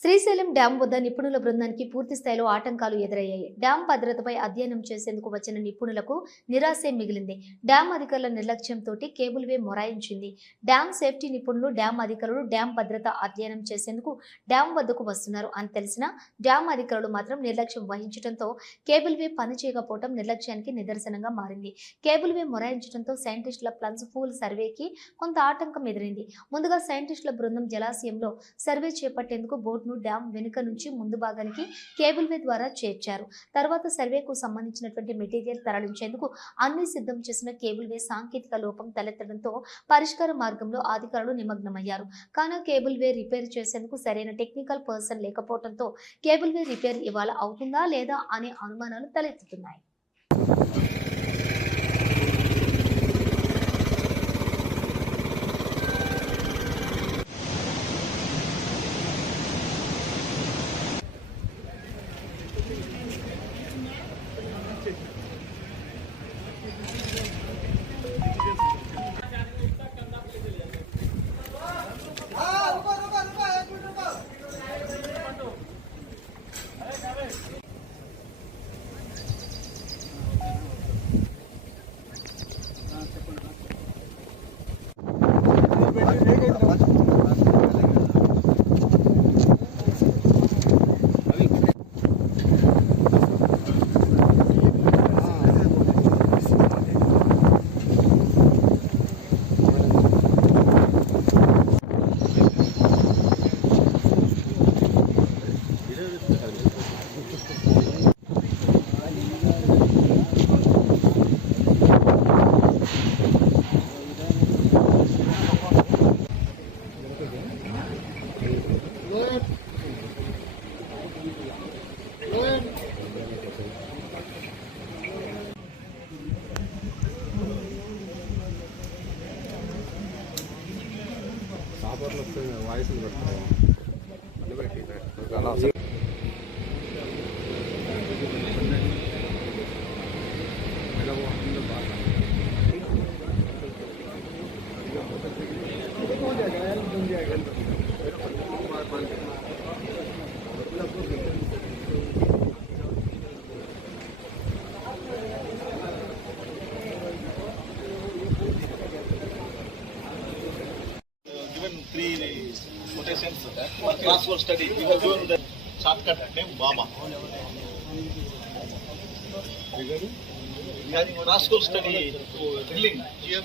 Srisailam dam వద్ద నిపుణుల బృందానికి పూర్తి స్థాయిలో ఆటంకాలు ఎదురయ్యాయి. డ్యాం భద్రతపై అధ్యయనం చేసేందుకు వచ్చిన నిపుణులకు నిరాశే మిగిలింది. డ్యాం అధికారుల నిర్లక్ష్యంతో కేబుల్ వే మొరాయించింది. డ్యాం సేఫ్టీ నిపుణులు, డ్యాం అధికారులు డ్యాం భద్రత అధ్యయనం చేసేందుకు డ్యాం వద్దకు వస్తున్నారు అని తెలిసినా డ్యాం అధికారులు మాత్రం నిర్లక్ష్యం వహించడంతో కేబుల్ వే పనిచేయకపోవడం నిర్లక్ష్యానికి నిదర్శనంగా మారింది. కేబుల్ వే మొరాయించడంతో సైంటిస్టుల ప్లన్స్ పూల్ సర్వేకి కొంత ఆటంకం ఎదురైంది. ముందుగా సైంటిస్టుల బృందం జలాశయంలో సర్వే చేపట్టేందుకు బోట్ డ్యాం వెనుక నుంచి ముందు భాగానికి కేబుల్ వే ద్వారా చేర్చారు. తర్వాత సర్వేకు సంబంధించినటువంటి మెటీరియల్ తరలించేందుకు అన్ని సిద్ధం చేసిన కేబుల్ వే సాంకేతిక లోపం తలెత్తడంతో పరిష్కార మార్గంలో అధికారులు నిమగ్నమయ్యారు. కాగా కేబుల్ వే రిపేర్ చేసేందుకు సరైన టెక్నికల్ పర్సన్ లేకపోవడంతో కేబుల్ వే రిపేర్ ఇవాళ అవుతుందా లేదా అనే అనుమానాలు తలెత్తుతున్నాయి. సాపర్లు వస్తే వాయిస్లు పెడతారు అన్ని పెట్టి అలా three quotations for crossword study. We have given the shortcut name BAMA. We have crossword study drilling here.